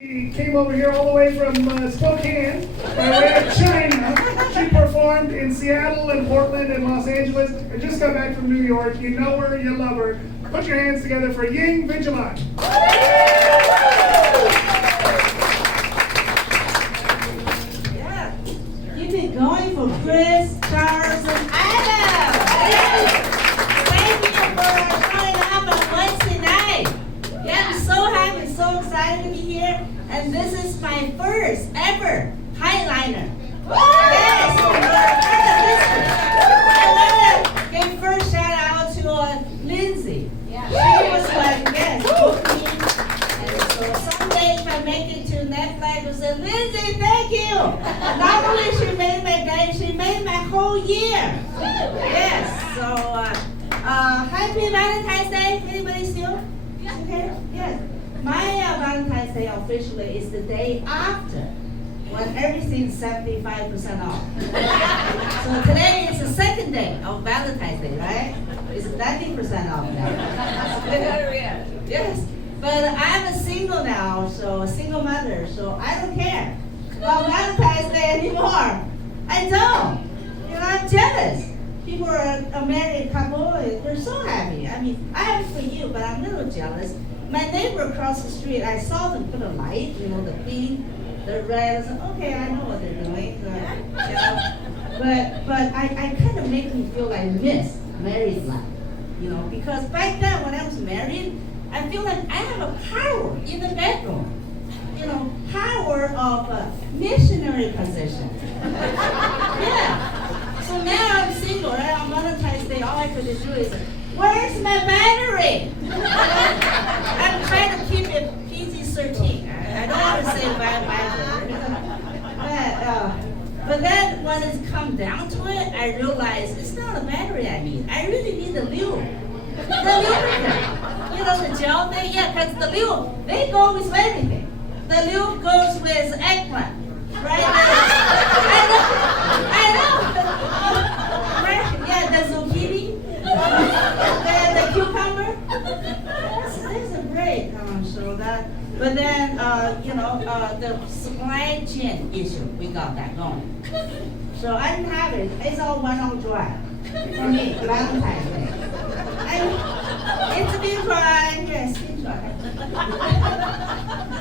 She came over here all the way from Spokane by way of China. She performed in Seattle and Portland and Los Angeles and just got back from New York. You know her, you love her. Put your hands together for Ying Vigilant. Yeah, keep it going for Chris, Charles, and Adam. Thank you for showing up on Wednesday night. Yeah, I'm so happy, so excited to be here. And this is my first ever highliner. Yes, I want to give first shout out to Lindsay. She was like, yes, book me. And so someday if I make it to Netflix, I'll say, Lindsay, thank you. Not only she made my day, she made my whole year. Yes, so happy Valentine's Day. Anybody still? Okay, yes. My Valentine's Day officially is the day after when everything's 75% off. So today is the second day of Valentine's Day, right? It's 90% off now. Yes, but I'm a single now, so a single mother, so I don't care about Valentine's Day anymore. I don't. You know, I'm jealous. People are a married couple, they're so happy. I mean, I have for you, but I'm a little jealous. My neighbor across the street, I saw them put a light, you know, the pink, the red. I said, okay, I know what they're doing. You know? But I kind of make me feel like I miss married life, you know, because back then when I was married, I feel like I have a power in the bedroom. You know, power of a missionary position. Yeah. So now I'm single, right? On Valentine's Day, all I could do is, where's my battery? I'm trying to keep it PG-13. I don't want to say battery. But then when it's come down to it, I realize it's not a battery I need. I really need the lube. The lubricant. You know, the gel thing? Yeah, because the lube, they go with everything. The lube goes with eggplant. Right? I know. Right? Yeah, the zucchini. The cucumber. This is great. So that, but then, you know, the supply chain issue, we got that going. So I didn't have it. It's all one on drive for me, Valentine's Day. It's been dry, yes, been dry.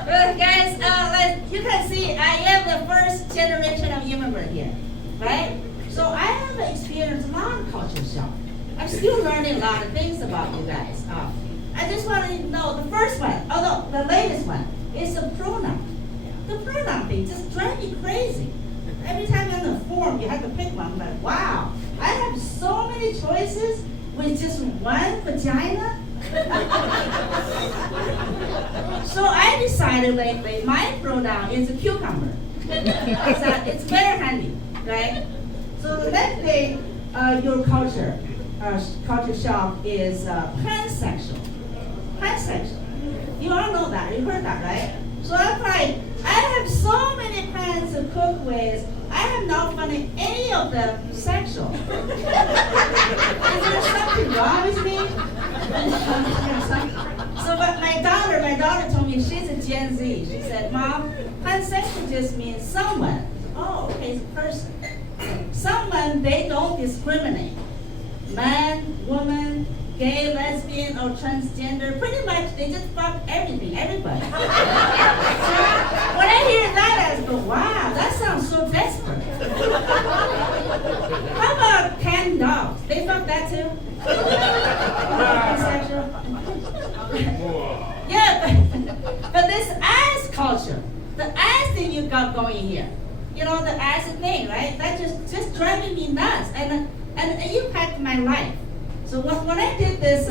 Well, guys, like you can see, I am the first generation of immigrant here, right? So I have experienced a lot of culture shock. I'm still learning a lot of things about you guys. I just want to know the first one, although the latest one, is the pronoun. The pronoun thing just drives me crazy. Every time on the form, you have to pick one. I'm like, wow, I have so many choices with just one vagina. So I decided lately my pronoun is a cucumber. It's very handy, right? So the next thing, your culture shock is pansexual. Pansexual. You all know that. You heard that, right? So I'm like, I have so many pans to cook with. I have not found any of them sexual. Is there something wrong with me? So, but my daughter told me she's a Gen Z. She said, Mom, pansexual just means someone. Oh, okay, it's a person. Someone, they don't discriminate. Man, woman, gay, lesbian, or transgender, pretty much they just fuck everything, everybody. So when I hear that, I go, wow, that sounds so desperate. How about canned dogs? They fuck that too? Yeah, but this ass culture, the ass thing you got going here, you know, the ass thing, right? That just driving me nuts, and it impacted my life. So when I did this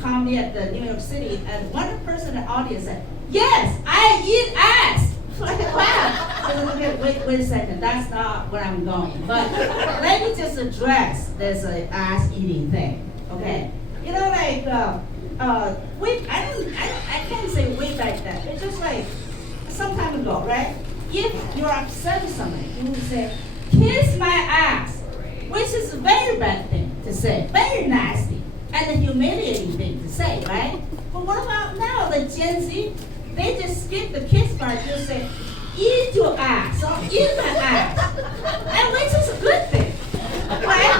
comedy at the New York City, and one person in the audience said, yes, I eat ass. Like, wow. So wait a second, that's not where I'm going. But let me just address this ass eating thing, okay? You know, like, I can't say way back then. It's just like some time ago, right? If you're upset with somebody, you would say, kiss my ass, which is a very bad thing to say, very nasty, and a humiliating thing to say, right? But what about now, the Gen Z? they just skip the kids part. Just say, eat your ass, or eat my ass. And which is a good thing. Right?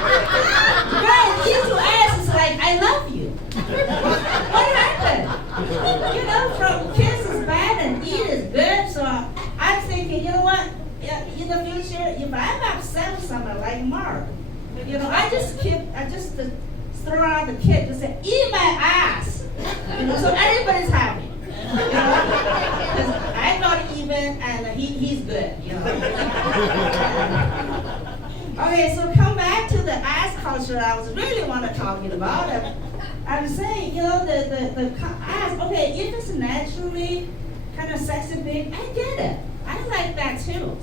Right, eat your ass is like, I love you. What happened? You know, from kiss is bad and eat is good. So I'm thinking, you know what? In the future, if I'm upset with someone like Mark, you know, I just throw out the kid to say, eat my ass. You know, so everybody's happy. You know, because I got even and he's good. You know. Okay, so come back to the ass culture I was really want to talking about. I'm saying, you know, the ass. Okay, if it's naturally kind of sexy big, I get it. I like that too.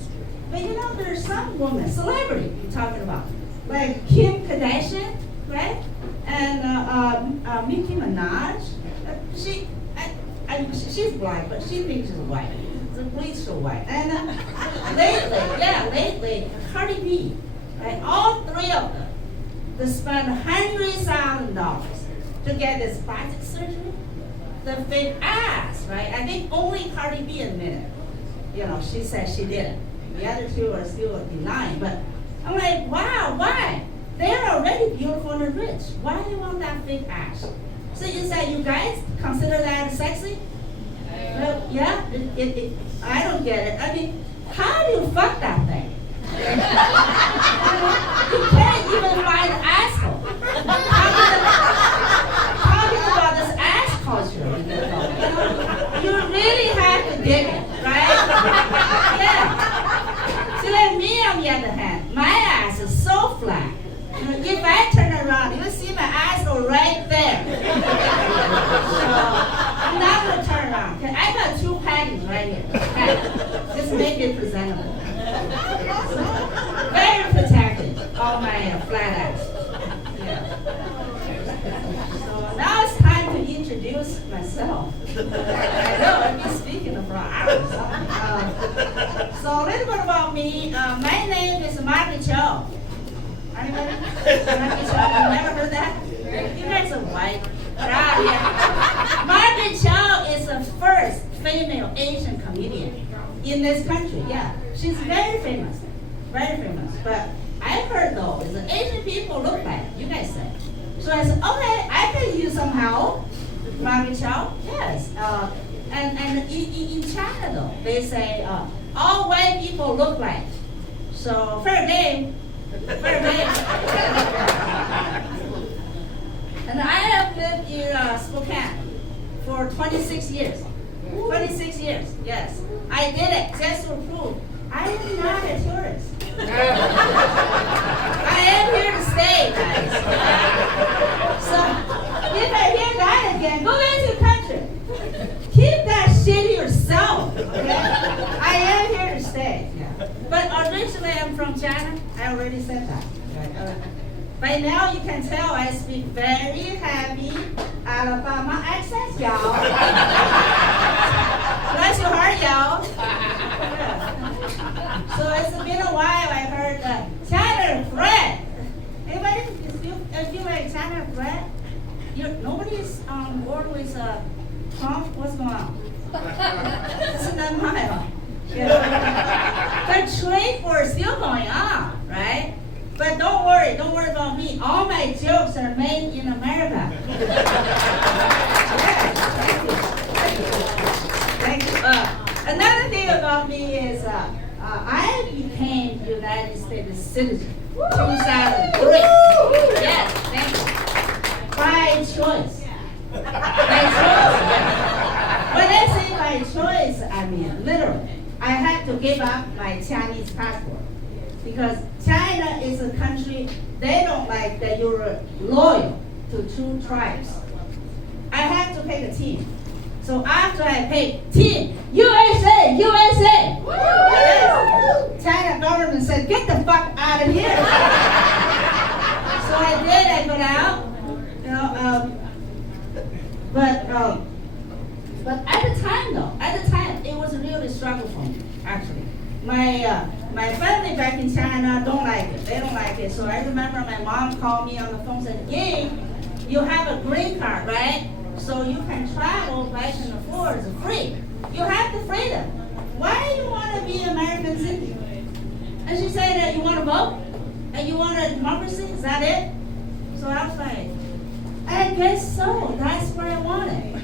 But you know, there's some women, celebrity you're talking about, like Kim Kardashian, right? And Nicki Minaj. She's black, but she thinks she's white. The bleached are white. And lately, Cardi B, right? All three of them, they spent $100,000 to get this plastic surgery. The fake ass, right? I think only Cardi B admitted. You know, she said she did it. The other two are still denying. But I'm like, wow, why? They're already beautiful and rich. Why do you want that fake ass? So you say, you guys consider that sexy? Well, yeah, I don't get it. I mean, how do you fuck that thing? You can't even find an asshole. Talking about this ass culture. You really have to dig it, right? Yeah. So like me, on the other hand, my ass is so flat. If I turn around, you'll see my asshole right there. So I'm not gonna turn around. Okay? I got two patties right here. Just make it presentable. So, very protected of my flat ass. Yeah. So now it's time to introduce myself. I know I've been speaking for hours. So a little bit about me. My name is Margaret Cho. Anybody? Margaret Cho? You never heard that? You guys are white. Yeah. Margaret Cho is the first female Asian comedian in this country. Yeah, she's very famous, But I heard though, is that Asian people look like you guys say. So I said, okay, I can use somehow. Margaret Cho, yes. And in China though, they say all white people look like. So fair game. And I have lived in Spokane for 26 years. 26 years, yes. I did it just to prove I am not a tourist. I am here to stay, guys. So if I hear that again, go back to the country. Keep that shit to yourself. Okay? I am here to stay. Yeah. But originally I'm from China. I already said that. By now you can tell I speak very heavy Alabama accent, y'all. Bless your heart, y'all. Yeah. So it's been a while I heard China bread. Anybody? If you like China bread? Nobody's born with Trump? What's going on? Isn't that mild? Yeah. The trade war is still going on, right? But don't worry about me. All my jokes are made in America. Yeah, thank you. Another thing about me is I became United States citizen 2003. Yes, thank you. By choice. By choice. When I say by choice, I mean literally. I had to give up my Chinese passport. Because China is a country, they don't like that you're loyal to two tribes. I have to pick a team. So after I picked team, USA! Yes. China government said, get the fuck out of here. So I did, I got out. But at the time, it was a really struggle for me, actually. My family back in China don't like it. They don't like it. So I remember my mom called me on the phone and said, Ying, you have a green card, right? So you can travel back and forth free. You have the freedom. Why do you want to be American citizen? And she said that you want to vote? And you want a democracy? Is that it? So I was like, I guess so. That's what I wanted.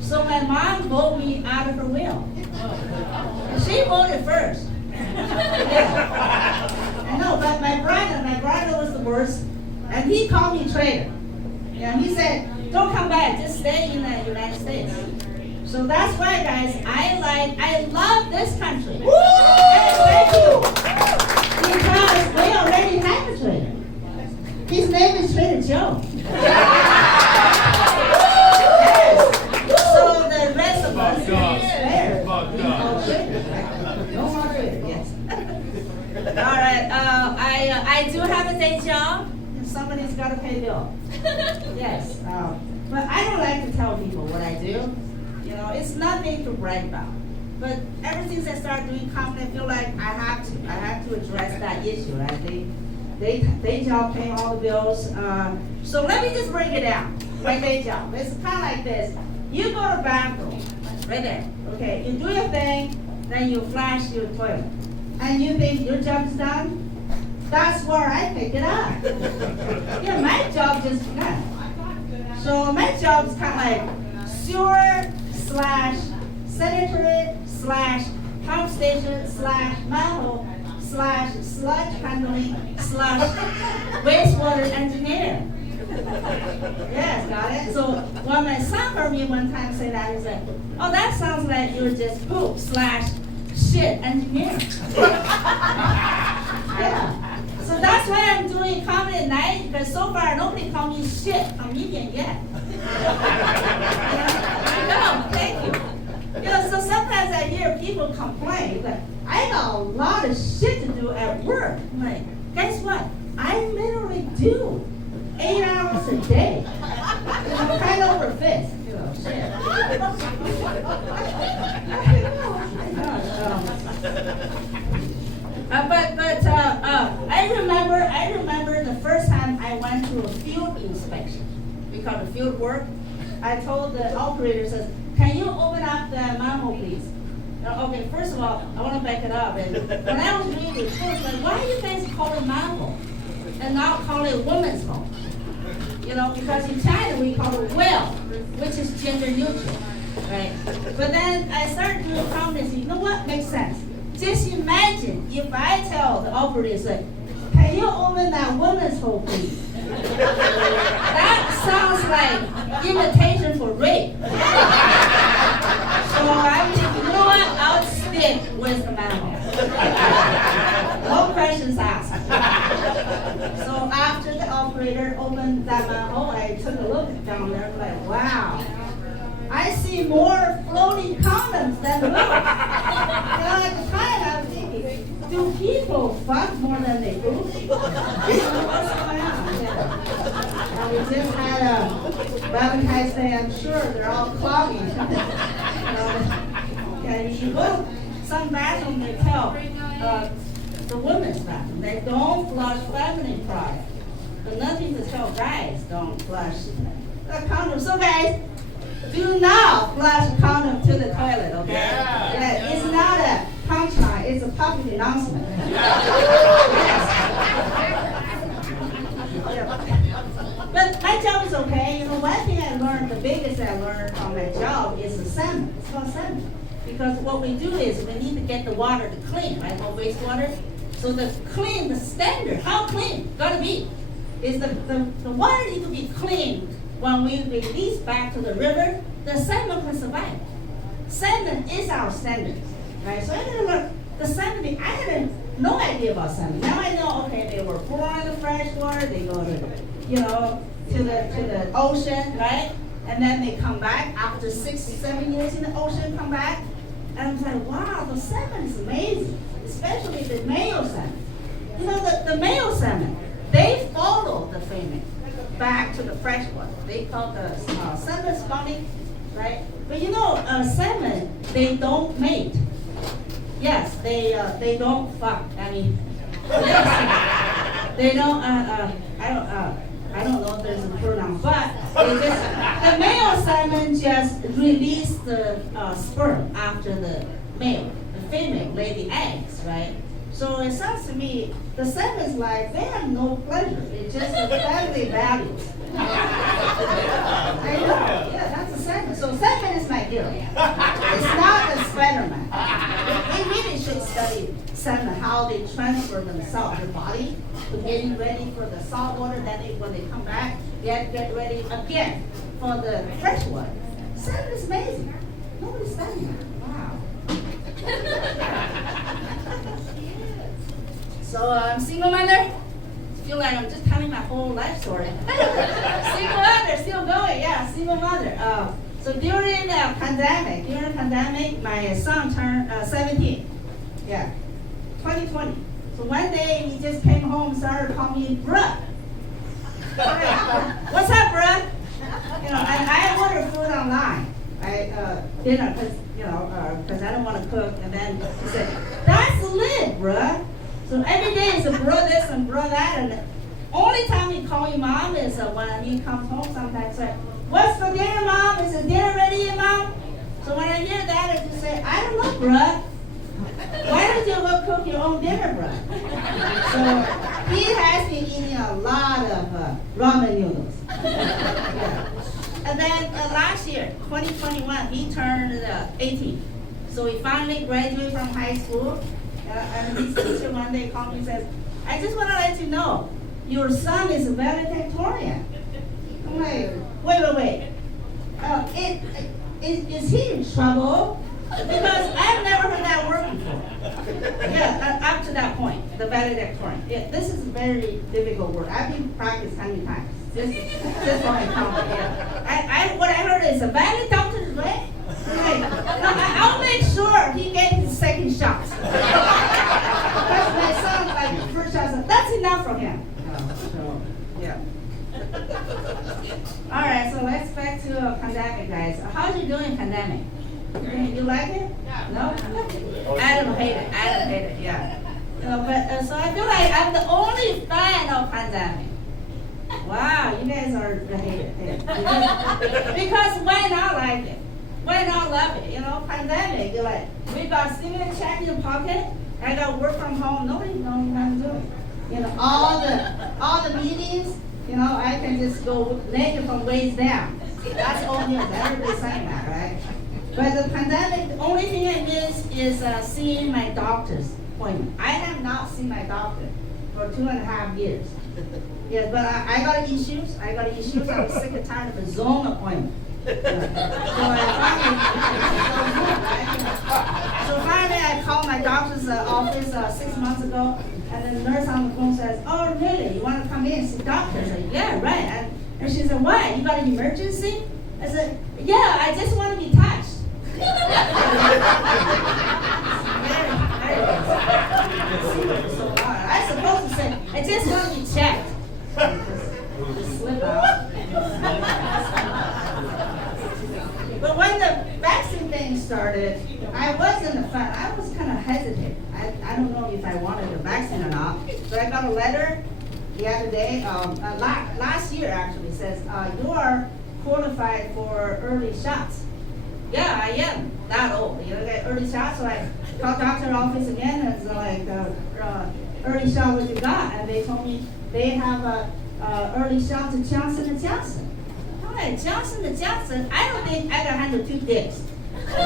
So my mom voted me out of her will. And she voted first. Yeah. I know, but my brother was the worst. And he called me traitor. Yeah, he said, don't come back, just stay in the United States. So that's why, guys, I love this country. Woo! Thank you. Because we already have a traitor. His name is Trader Joe. Yes. So the rest of us is there. No more traitor, yes. All right, I do have a day job. Somebody's got to pay the bill. Yes, but I don't like to tell people what I do. You know, it's nothing to brag about. But ever since I started doing comedy, I feel like I have to address that issue. Right? They job paying all the bills. So let me just break it down. My day job. It's kind of like this. You go to the bathroom, right there. Okay, you do your thing, then you flash your toilet, and you think your job's done. That's where I pick it up. Yeah, my job just began. So my job is kind of like sewer / sanitary / pump station / manhole / sludge handling / wastewater engineer. Yes, got it? So when my son heard me one time say that, he said, oh, that sounds like you're just poop / shit engineer. Yeah. So that's why I'm doing comedy at night, because so far nobody called me shit comedian yet. No, thank you. You know, so sometimes I hear people complain, like, I got a lot of shit to do at work. I'm like, guess what? I literally do 8 hours a day. I'm kind of over fist, you know, shit. I remember the first time I went to a field inspection. We call it field work. I told the operator, says, can you open up the manhole, please? Okay, first of all, I want to back it up. And when I was reading it, I was like, why do you guys call it manhole and not call it woman's hole? You know, because in China we call it well, which is gender neutral, right? But then I started doing comedy and said, you know what, makes sense. Just imagine if I tell the operator, like, can you open that woman's hole, please? That sounds like invitation for rape. So I mean, you know what? I'll stick with the manhole. No questions asked. So after the operator opened that manhole, I took a look down there, like, wow. I see more floating condoms than women. At the time, I was thinking, do people fuck more than they do? What's going on? Yeah. And we just had a Valentine's Day. I'm sure they're all clogging. And you go to some bathroom, they tell the women's bathroom, they don't flush feminine product. But nothing to tell guys don't flush the condom. So guys, do not flush a condom to the toilet, okay? Yeah. It's not a punchline, it's a public announcement. Yes. Yeah. But my job is okay. You know, one thing I learned, the biggest I learned from my job is the salmon. It's called salmon. Because what we do is we need to get the water to clean, right? Or wastewater. So the standard, how clean gotta be, is the water needs to be clean. When we release back to the river, the salmon can survive. Salmon is our standard, right? So I didn't learn the salmon. I had no idea about salmon. Now I know. Okay, they were born in the fresh water. They go to, you know, to the ocean, right? And then they come back after 6-7 years in the ocean. Come back, and I'm like, wow, the salmon is amazing, especially the male salmon. You know, the male salmon, they follow the female back to the fresh water. They call the salmon spawning, right? But you know, salmon, they don't mate. Yes, they don't fuck. I mean, yes, they don't. I I don't know if there's a pronoun, but the male salmon just release the sperm after the male. The female lay the eggs, right? So it sounds to me, the salmon's like, they have no pleasure. It's just a family values. I know, yeah, that's a salmon. So salmon is my hero. It's not the Spider-Man. We really should study salmon, how they transfer themselves, their body, to getting ready for the salt water, then when they come back, get ready again for the fresh water. Salmon is amazing. Nobody's studying that. Wow. So I'm single mother. Feel like I'm just telling my whole life story. Single mother, still going, yeah, single mother. So during the pandemic, my son turned 17. Yeah, 2020. So one day he just came home and started calling me bruh. What's up, bruh? You know, and I ordered food online. Dinner, because I don't want to cook. And then he said, that's lit, bruh. So every day is a bro this and bro that, and the only time he call you mom is when he comes home sometimes. Like, what's for dinner, mom? Is the dinner ready yet, mom? So when I hear that, I just say, I don't know, bruh. Why don't you go cook your own dinner, bruh? So he has been eating a lot of ramen noodles. Yeah. And then last year, 2021, he turned 18. So he finally graduated from high school. And his teacher one day called me and says, I just want to let you know, your son is a valedictorian. I'm like, wait. Is he in trouble? Because I've never heard that word before. Yeah, up to that point, the valedictorian. Yeah, this is a very difficult word. I've been practiced how many times? This one I count. Yeah. What I heard is a valedictorian, right? Right. No, I'll make sure he gets his second shot. Because my son, like, first shot, said, that's enough for him. So, yeah. All right, so let's back to pandemic, guys. How's you doing pandemic? You like it? No? Adam hate it, yeah. You know, but so I feel like I'm the only fan of pandemic. Wow, you guys are the hater. Because why not like it? Why not love it? You know, pandemic, you're like, we got stimulus check in the pocket, I got work from home, nobody knows what I'm doing. You know, all the meetings, you know, I can just go naked from waist down. That's all news, everybody's saying that, right? But the pandemic, the only thing I miss is seeing my doctor's appointment. I have not seen my doctor for 2.5 years. Yes, but I got issues. I was sick and tired of a Zoom appointment. So finally I called my doctor's office 6 months ago, and the nurse on the phone says, oh really, you want to come in and see doctor? I said, yeah, right. And she said, why, you got an emergency? I said, yeah, I just want to be touched. So I'm supposed to say, I just want to be checked. Just slip out. But when the vaccine thing started, I was kind of hesitant. I don't know if I wanted the vaccine or not. But I got a letter the other day, last year actually, says, you are qualified for early shots. Yeah, I am that old. You know, get early shots. So I called doctor's office again, and it's like, early shot what you got? And they told me they have a early shot to Johnson & Johnson. I'm like, Johnson & Johnson? I don't think I can handle 2 dicks. So I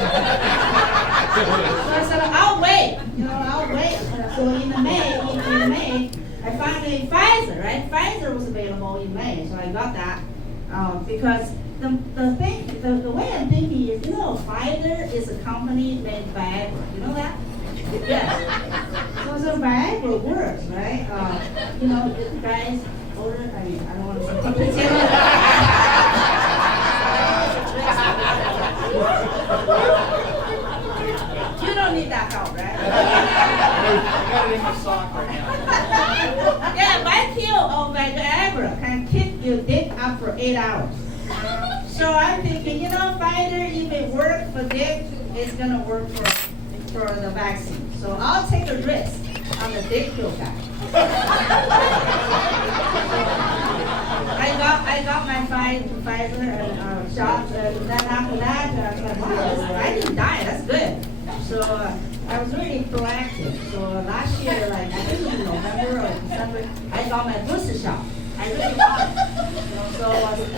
said, I'll wait. You know, I'll wait. So in May, I found a Pfizer, right? Pfizer was available in May, so I got that. Because the way I'm thinking is, you know, Pfizer is a company made Viagra. You know that? Yes. So Viagra works, right? You know, guys older. I mean, I don't want to say you don't need that help, right? I got it in my sock right now. Yeah, 1 kilo of Viagra can keep your dick up for 8 hours. So I'm thinking, you know, Pfizer, if it works for dick, it's gonna work for the vaccine. So I'll take a risk on the dick pill guy. I I got my Pfizer and shots, and then after that, I was like, wow, I didn't die. That's good. So I was really proactive. So last year, like I think in November or December, I got my booster shot. I really want it. So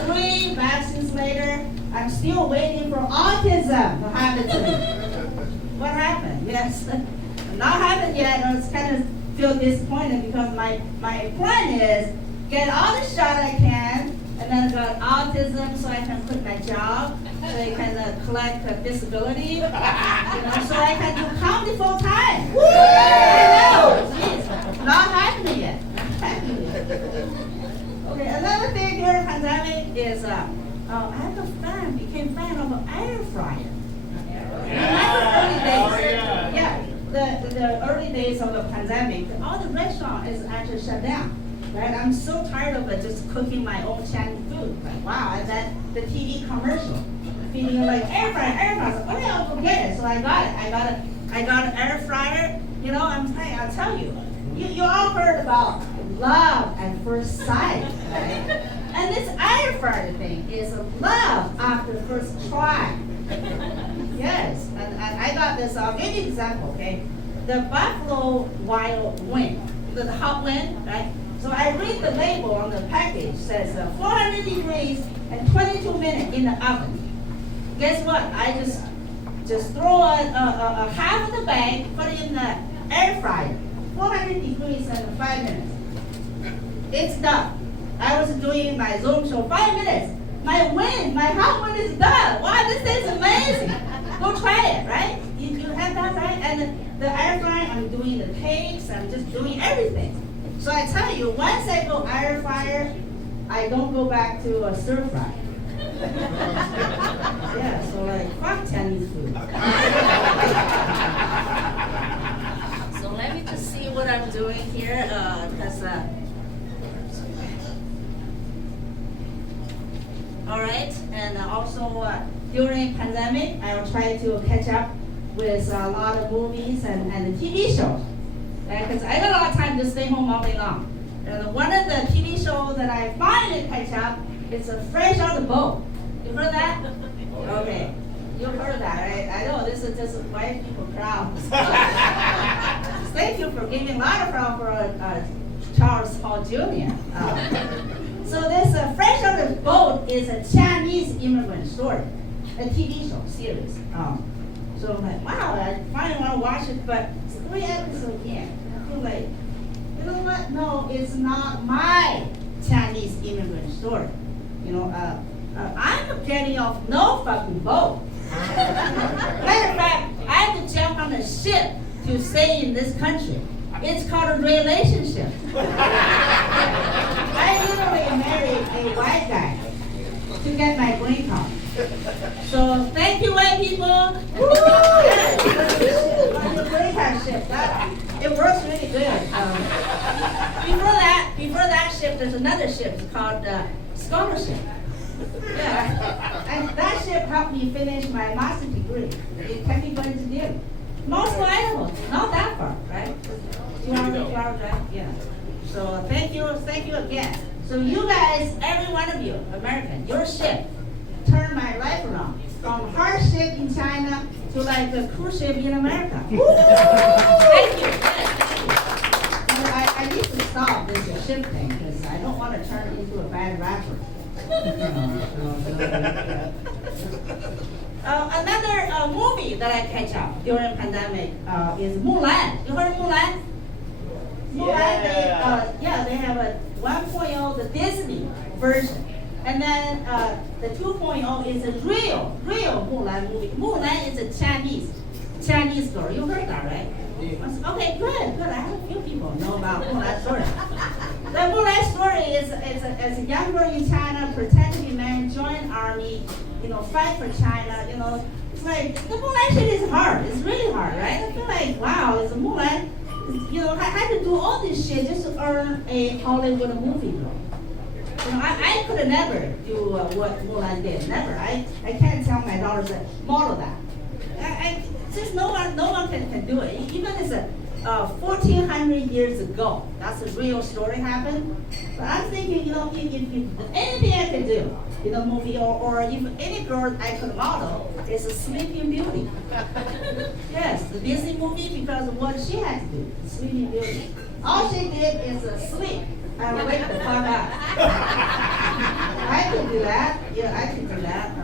3 vaccines later, I'm still waiting for autism to happen to me. What happened? Yes, not happened yet. I was kind of feel disappointed because my plan is get all the shot I can, and then got autism so I can quit my job, so I can collect disability, so I can do comedy full time. I know, jeez, not happening yet. Not happening yet. Okay, another thing during pandemic is I have a fan, became fan of an air fryer. The early days of the pandemic, all the restaurant is actually shut down. Right? I'm so tired of just cooking my own Chinese food. Like, wow, and then the TV commercial, feeding like air fryer, air fryer. Oh yeah, I'll get it. So I got it. I got an air fryer. I'll tell you, you all heard about love at first sight, right? And this air fryer thing is love after first try. Yes, and I got this. I'll give you an example, okay? The Buffalo Wild Wing, the hot wind, right? So I read the label on the package. It says 400 degrees and 22 minutes in the oven. Guess what? I just throw a half of the bag, put it in the air fryer. 400 degrees and 5 minutes. It's done. I was doing my Zoom show 5 minutes. My hot wind is done. Wow, this is amazing. Go try it, right? You have that, right? And the air fryer, I'm doing the cakes, I'm just doing everything. So I tell you, once I go air fryer, I don't go back to a stir fry. Yeah, so like, fuck Chinese food. So let me just see what I'm doing here, all right, and also during pandemic, I will try to catch up with a lot of movies and TV shows. Because I got a lot of time to stay home all day long. And one of the TV shows that I finally catch up is Fresh on the Boat. You heard that? Okay, you heard that, right? I know this is just a white people crowd. Thank you for giving a lot of crowd for Charles Paul Jr. So this Fresh on the Boat is a Chinese immigrant story, a TV show series. So I'm like, wow, I finally want to watch it, but it's 3 episodes in. I feel like, you know what? No, it's not my Chinese immigrant story. I'm getting off no fucking boat. Matter of fact, I had to jump on a ship to stay in this country. It's called a relationship. I literally married a white guy to get my green card. So thank you, white people. Woo! On the green card ship, it works really good. Before that ship, there's another ship called Scholarship. Yeah, and that ship helped me finish my master's degree in chemical engineering. Most valuable, not that far, right? 2 hours drive, yeah. So thank you again. So you guys, every one of you, American, your ship turned my life around. From hardship in China to like a cruise ship in America. Woo! Thank you. I need to stop this ship thing because I don't want to turn into a bad rapper. Another movie that I catch up during pandemic is Mulan. You heard of Mulan? Mulan, they have a 1.0, the Disney version. And then the 2.0 is a real Mulan movie. Mulan is a Chinese story. You heard that, right? Okay, good. I have a few people know about Mulan story. The Mulan story is as a young girl in China, pretend to be man, join army, fight for China. It's like the Mulan shit is hard. It's really hard, right? I feel like wow, it's a Mulan. I had to do all this shit just to earn a Hollywood movie role. I could have never do what Mulan did. Never. I can't tell my daughters that model that. Just no one can do it. Even as 1400 years ago. That's a real story happened. But I'm thinking, if anything I could do in a movie, or if any girl I could model, is a Sleeping Beauty. Yes, the Disney movie, because of what she had to do, Sleeping Beauty. All she did is sleep and wake the fuck up. I could do that. Yeah, I could do that.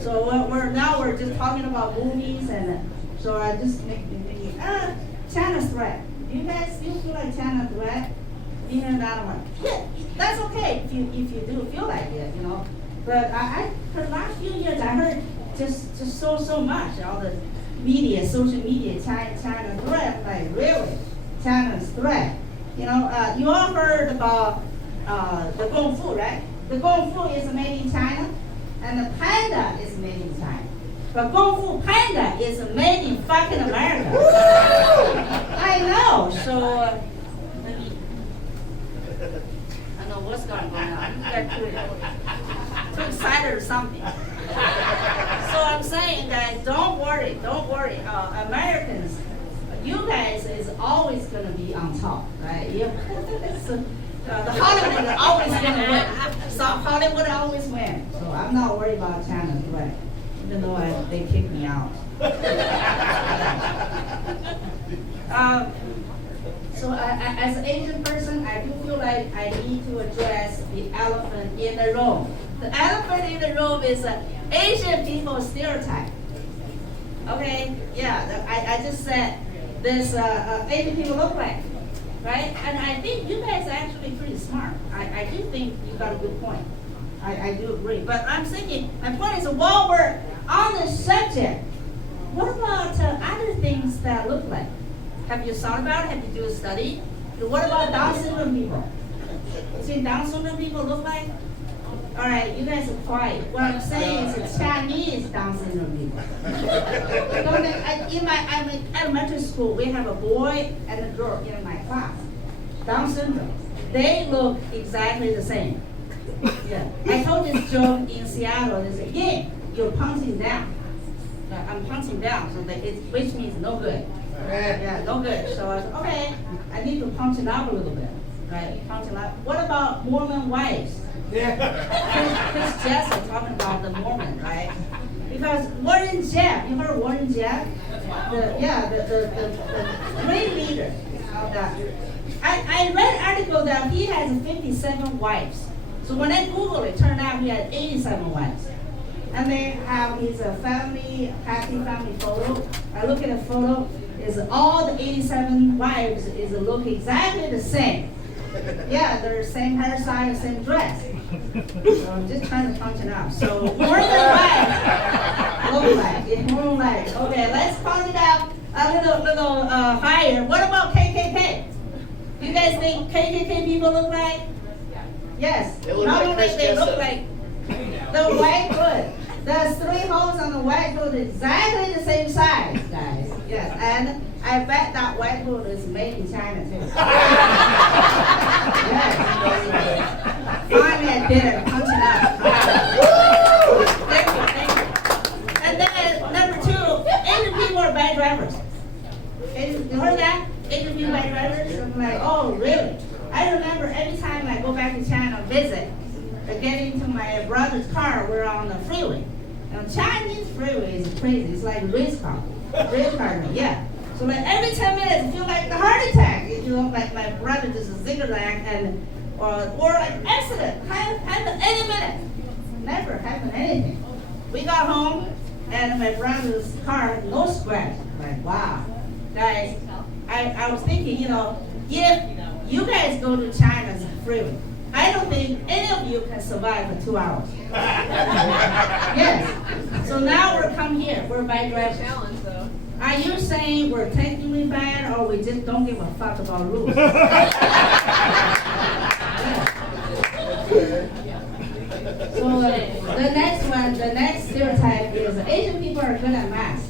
So we're just talking about movies, and so I just make me thinking, China threat. Do you guys still feel like China threat? You hear that one? Yeah, that's okay if you do feel like it, But I for the last few years I heard just so much, all the media, social media, China threat, like really, China's threat. You all heard about the Kung Fu, right? The Kung Fu is made in China, and the panda is made in China. But Kung Fu Panda is made in fucking America. I know. So let me. I know what's going on. You got too excited or something. So I'm saying, guys, don't worry. Americans, you guys is always gonna be on top, right? So, the Hollywood is always gonna win. So Hollywood always win. So I'm not worried about China's threat. Even though they kicked me out. So as an Asian person, I do feel like I need to address the elephant in the room. The elephant in the room is Asian people stereotype. Okay, yeah, I just said this Asian people look like, right? And I think you guys are actually pretty smart. I do think you got a good point. I do agree. But I'm thinking, my point is, while we're on the subject, what about other things that look like? Have you thought about it? Have you do a study? What about Down syndrome people? See, Down syndrome people look like? All right, you guys are quiet. What I'm saying is it's Chinese Down syndrome people. In my elementary school, we have a boy and a girl in my class. Down syndrome. They look exactly the same. Yeah. I told this joke in Seattle. They said, Ying, you're punching down. I'm punching down, so which means no good. Yeah, no good. So I said, okay, I need to punch it up a little bit. Right, punch it up. What about Mormon wives? Yeah. Chris Jesse talking about the Mormon, right? Because Warren Jeffs, you heard Warren Jeffs? The great leader of that. I read an article that he has 57 wives. So when I Googled it, turned out he had 87 wives. And they have his happy family photo. I look at the photo, is all the 87 wives look exactly the same. Yeah, they're same hairstyle, same dress. So I'm just trying to punch it out. So Mormon wives look like, it's more like, okay, let's punch it out a little higher. What about KKK? You guys think KKK people look like? Yes. Not only they look like the white hood. There's 3 holes on the white hood exactly the same size, guys. Yes, and I bet that white hood is made in China too. Yes. Finally I did it, punch it out. Thank you. And then number 2, Asian people are bad drivers. You heard that? Asian people bad drivers? I'm like, oh really? I remember every time I go back to China visit, get into my brother's car, we're on the freeway. Now Chinese freeway is crazy. It's like a race car. Yeah. So like every 10 minutes, I feel like the heart attack. Like my brother just a zigzag or an accident. Happen any minute. Never happened anything. We got home and my brother's car, no scratch. Like wow, guys. I was thinking, if you guys go to China's freeway, I don't think any of you can survive for 2 hours. Yes. So now we're come here. We're bad drivers. Challenge though. Are you saying we're technically bad, or we just don't give a fuck about rules? So the next stereotype is Asian people are good at math.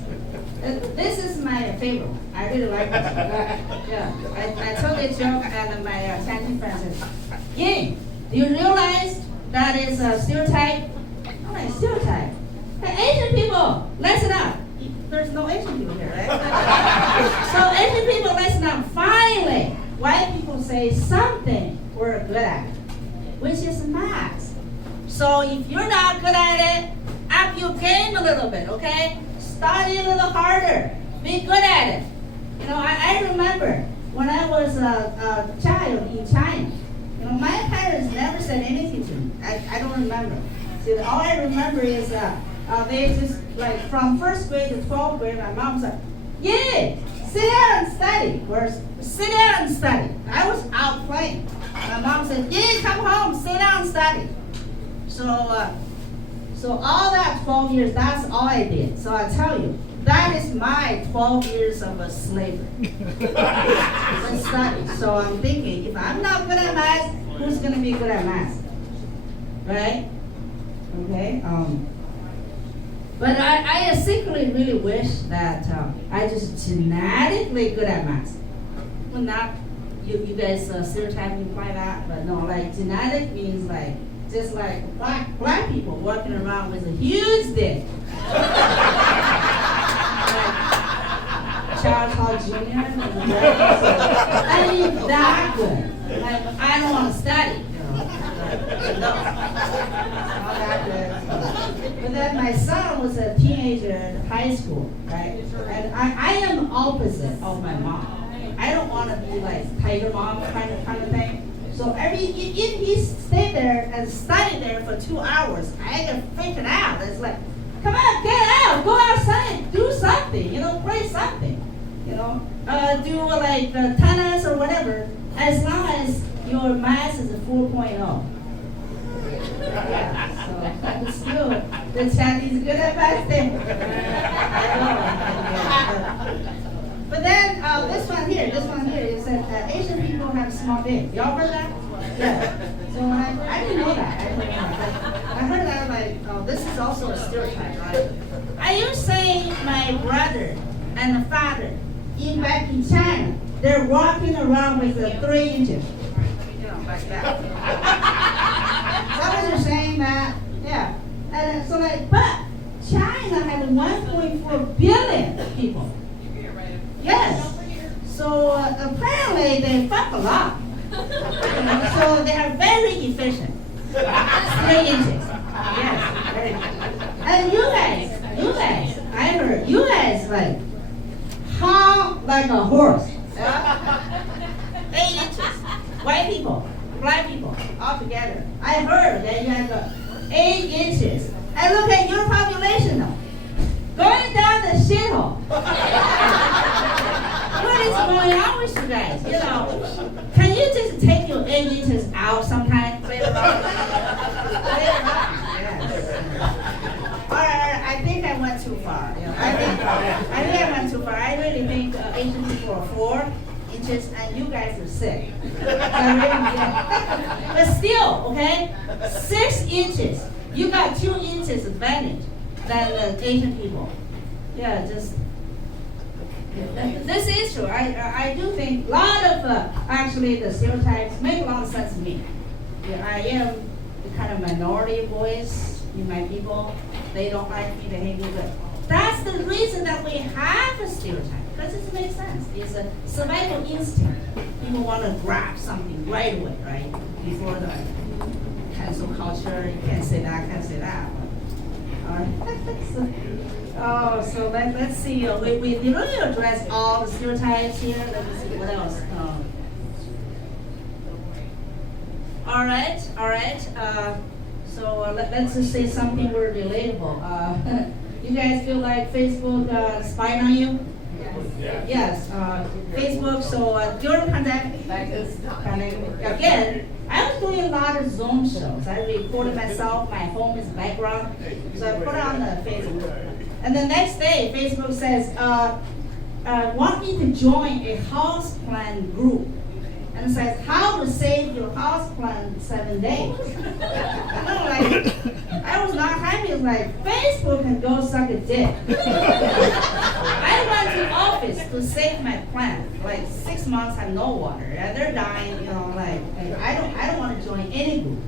This is my favorite. I really like this. I told this joke and my Chinese friend says, Ying, do you realize that is a stereotype? I'm like, stereotype? Hey, Asian people, listen up. There's no Asian people here, right? So Asian people, listen white people say something we're good at, which is math. So if you're not good at it, up your game a little bit, okay? Study a little harder. Be good at it. You know, I remember when I was a child in China, you know, my parents never said anything to me. I don't remember. See, all I remember is they just, like, from first grade to 12th grade, my mom said, yeah, sit down and study. Or sit down and study. I was out playing. My mom said, yeah, come home, sit down and study. So all that 12 years, that's all I did. So I tell you, that is my 12 years of a slavery. Let's study. So I'm thinking, if I'm not good at math, who's going to be good at math? Right? Okay? But I secretly really wish that I just genetically good at math. Well, not you guys stereotype imply that, but no, like genetic means like just like black people walking around with a huge dick. Like Charles Hall Jr. I mean that good. Like I don't want to study. No. Not that good. But then my son was a teenager in high school, right? And I am opposite of my mom. I don't want to be like tiger mom kind of thing. So if he stayed there and studied there for 2 hours, I get freaking out. It's like, come on, get out, go outside, do something, you know, play something, you know, do like tennis or whatever, as long as your math is a 4.0. Yeah, so still, the Chinese good at math thing. But then this one here, it said Asian people have small dicks. Y'all heard that? Yeah. So when I didn't know that. I heard that like, oh, this is also a stereotype, right? Are you saying my brother and the father, back in China, they're walking around with 3 inches? You know, like that. Is that what you're saying? That? Yeah. And so like, but China has 1.4 billion people. Yes. So apparently they fuck a lot. So they are very efficient. 3 inches. Yes. Very good. And you guys, I heard, you guys like honk like a horse. 8 inches. White people, black people, all together. I heard that you have 8 inches. And look at your population now. Going down the shithole. What is going on with you guys? You know, can you just take your 8 inches out sometime? Play around. Yes. All right, I think I went too far. You know, I think I went too far. I really think Asian people are 4 inches and you guys are 6. But still, okay, 6 inches. You got 2 inches advantage than the Asian people. Yeah, just. This is true. I do think a lot of actually the stereotypes make a lot of sense to me. Yeah, I am the kind of minority voice in my people. They don't like me, they hate me, but that's the reason that we have a stereotype, because it makes sense. It's a survival instinct. People want to grab something right away, right? Before the cancel culture, you can't say that, can't say that. All right. So let's see. We really address all the stereotypes here. Let me see what else. All right. So let's just say something more relatable. You guys feel like Facebook spied on you? Yes. Facebook. So during pandemic, again, I was doing a lot of Zoom shows. I recorded myself. My home is background, so I put it on the Facebook. And the next day, Facebook says, want me to join a house plan group. And it says, how to save your house plan in 7 days. I was not happy. It was like, Facebook can go suck a dick. I went to office to save my plant. Like 6 months, I have no water. And they're dying, you know, like I don't want to join any group.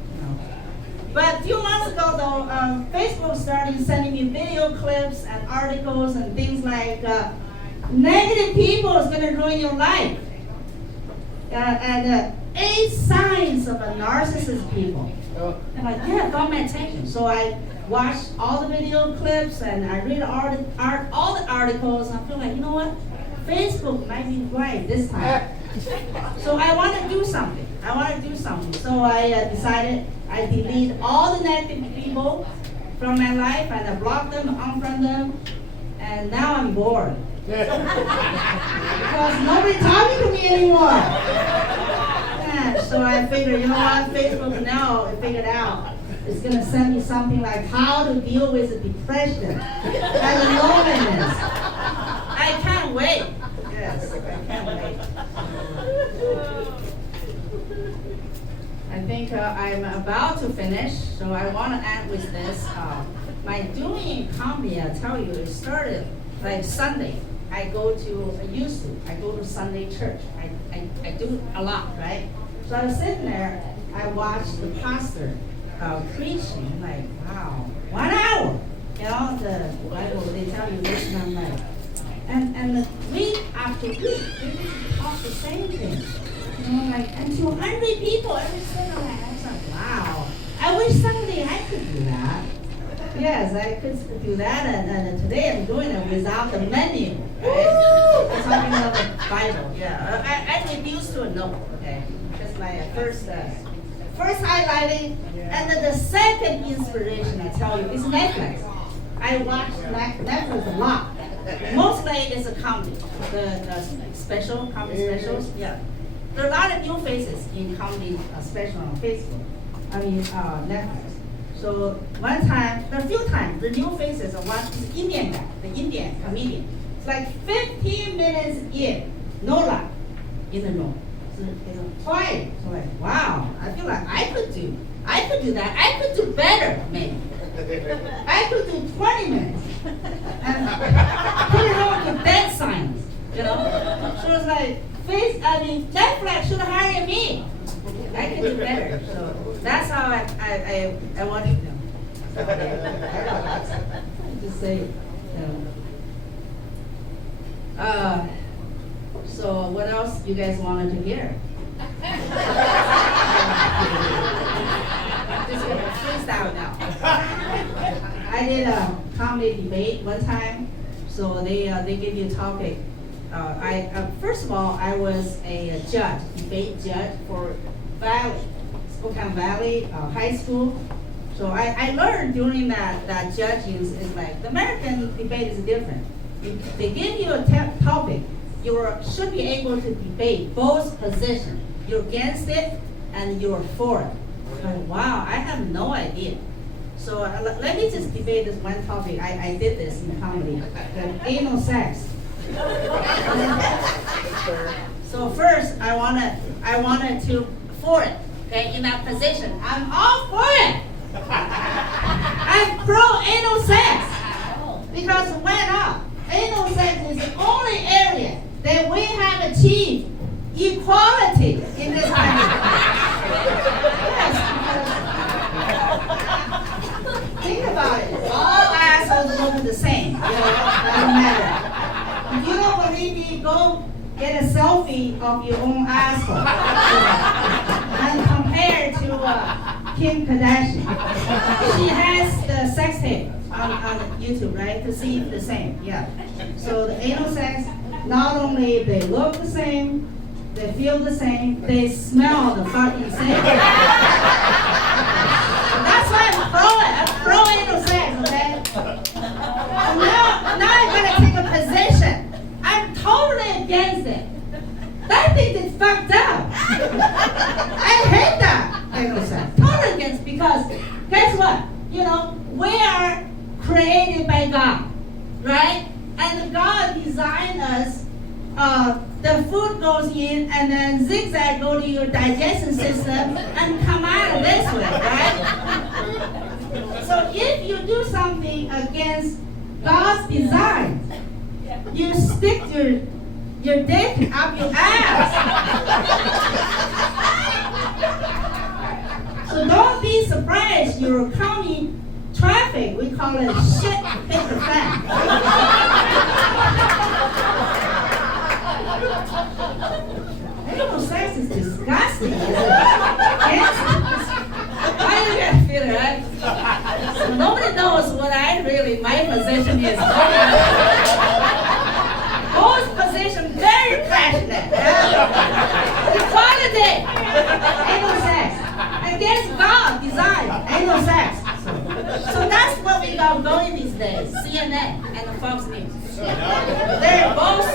But a few months ago, though, Facebook started sending me video clips and articles and things like negative people is going to ruin your life. and 8 signs of a narcissist people. Oh. And like, yeah, got my attention. So I watched all the video clips and I read all the articles. And I feel like, you know what? Facebook might be right this time. So I want to do something. So I decided I delete all the negative people from my life and I block them, unfriend them. And now I'm bored. Because nobody talking to me anymore. Yeah, so I figured, you know what, Facebook now, I figured out, it's going to send me something like how to deal with the depression and the loneliness. I can't wait. Yes, I can't wait. I think I'm about to finish, so I want to end with this. My doing comedy, I tell you, it started like Sunday. I used to go to Sunday church. I do a lot, right? So I was sitting there, I watched the pastor preaching, like, wow, 1 hour. You know, the Bible, they tell you this and I'm like, and week after week, they just talk the same thing. You know, like, and 200 people every single night. I was like, wow, I wish someday I could do that. Yes, I could do that, and today I'm doing it without the menu. Right? I'm talking about the Bible. Yeah, I reduced to a note. Okay, that's my first highlighting, and then the second inspiration I tell you is Netflix. I watch Netflix a lot. Mostly it's a comedy, the comedy specials. Yeah, there are a lot of new faces in comedy special on Facebook. Netflix. So one time, there are a few times, the new faces of one is Indian guy, the Indian comedian. It's like 15 minutes in, no lie, in the room. So it's quiet. So like, wow, I feel like I could do that. I could do better, maybe. I could do 20 minutes. And put it on with dead silence, you know? So it's like, Netflix should hire me. I can do better. So that's how I wanted them. So, just say, so what else you guys wanted to hear? Just gonna freestyle now. I did a comedy debate one time, so they give you a topic. First of all, I was a debate judge for Spokane Valley High School. So I learned during that judging is like the American debate is different. They give you a topic, you should be able to debate both positions. You're against it and you're for it. So, wow, I have no idea. So let me just debate this one topic. I did this in comedy, the anal sex. So first, I wanted to for it. Okay, in that position, I'm all for it. I'm pro anal sex because why not? Anal sex is the only area that we have achieved equality in this country. Yes, think about it. All assholes look the same. Doesn't matter. If you don't believe me, go get a selfie of your own asshole and compare to Kim Kardashian. She has the sex tape on YouTube, right? To see the same. Yeah. So the anal sex, not only they look the same, they feel the same, they smell the fucking same. That's why I'm pro anal sex, okay? Now I'm gonna take a position. I'm totally against it. That thing is fucked up. I hate that anal sex. Totally against, because guess what? You know, we are created by God, right? And God designed us. The food goes in and then zigzag go to your digestion system and come out this way, right? So if you do something against God's design, you stick your dick up your ass. So don't be surprised you're coming traffic. We call it shit hit the fan. Anal sex is disgusting. Isn't it? Yes. Why do you guys feel it, right? So nobody knows what my position is. Both position very passionate. Equality. Anal sex. Against God design. Anal sex. So that's what we got going these days. CNN and Fox News. They're both,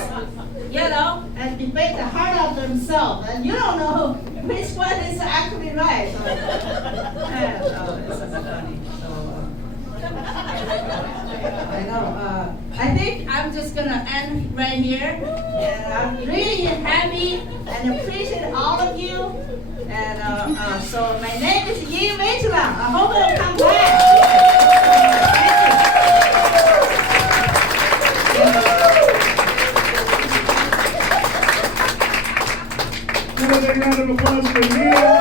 and debate the heart of themselves. And you don't know which one is actually right. So, this is funny. I know. I think I'm just gonna end right here. And I'm really happy and appreciate all of you. And so my name is Ying. I hope you'll come back. Another round of applause for Ying.